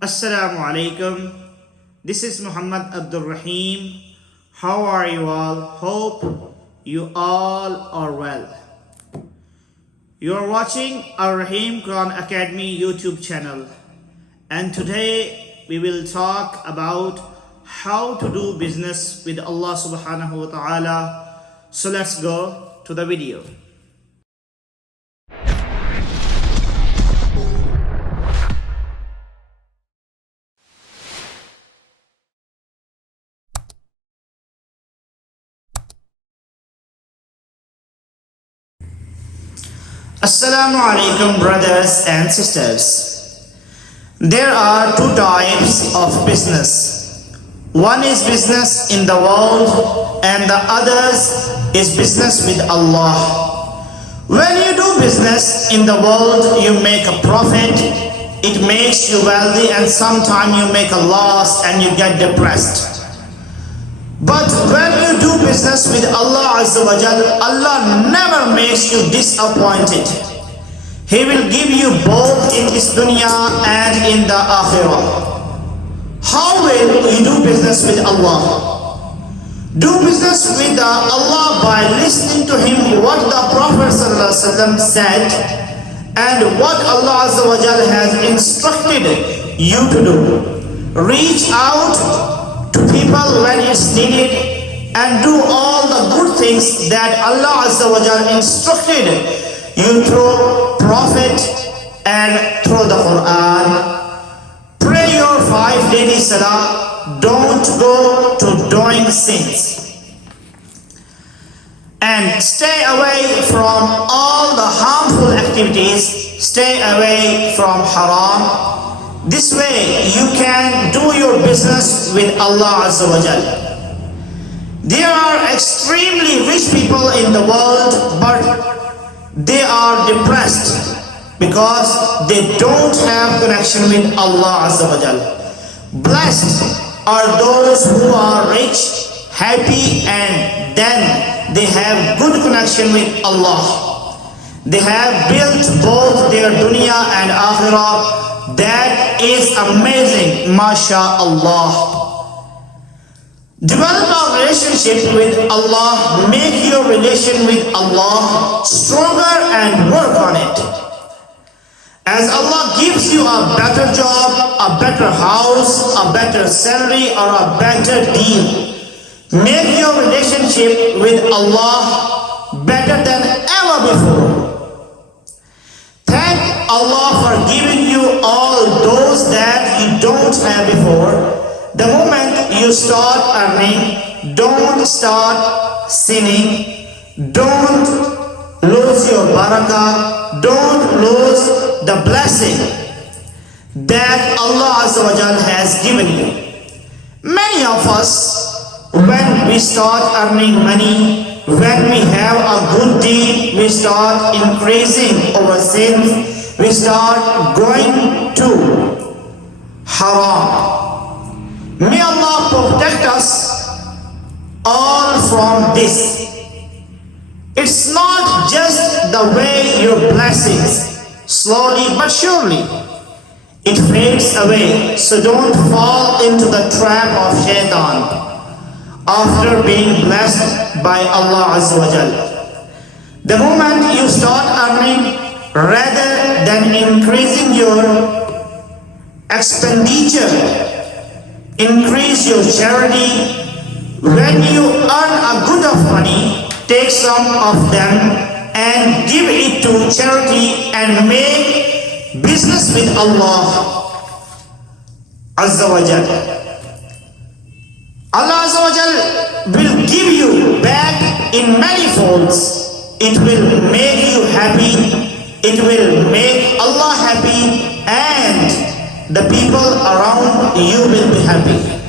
Assalamu alaikum. This is Muhammad Abdul Rahim. How are you all? Hope you all are well. You are watching our Rahim Quran Academy YouTube channel, and today we will talk about how to do business with Allah subhanahu wa ta'ala. So let's go to the video. Assalamu alaikum, brothers and sisters. There are two types of business. One is business in the world and the others is business with Allah. When you do business in the world, you make a profit, it makes you wealthy, and sometimes you make a loss and you get depressed. But when you do business with Allah Azza wa Jal, Allah never makes you disappointed. He will give you both in this dunya and in the akhirah. How will you do business with Allah? Do business with Allah by listening to Him, what the Prophet ﷺ said, and what Allah Azza wa Jal has instructed you to do. Reach out to people when it's needed and do all the good things that Allah Azza wa Jal instructed you through Prophet and through the Quran. Pray your 5 daily salah. Don't go to doing sins. And stay away from all the harmful activities. Stay away from haram. This way you can do your business with Allah Azza wa Jal. There are extremely rich people in the world, but they are depressed because they don't have connection with Allah Azza wa Jal. Blessed are those who are rich, happy, and then they have good connection with Allah. They have built both their dunya and akhirah. That is amazing, MashaAllah. Develop a relationship with Allah. Make your relation with Allah stronger and work on it. As Allah gives you a better job, a better house, a better salary, or a better deal, make your relationship with Allah better than ever before. Thank Allah for giving you all those that you don't have before. The moment you start earning, don't start sinning, don't lose your barakah, don't lose the blessing that Allah Azza wa Jal has given you. Many of us, when we start earning money, when we have a good deed, we start increasing our sins, we start going to haram. May Allah protect us all from this. It's not just the way your blessings, slowly but surely, it fades away. So don't fall into the trap of shaitan after being blessed by Allah Azza wa Jal. The moment you start earning, rather than increasing your expenditure, increase your charity. When you earn a good of money, take some of them and give it to charity and make business with Allah Azza wa Jal. Allah Azza wa Jal will give you back in many folds. It will make you happy, it will make Allah happy, and the people around you will be happy.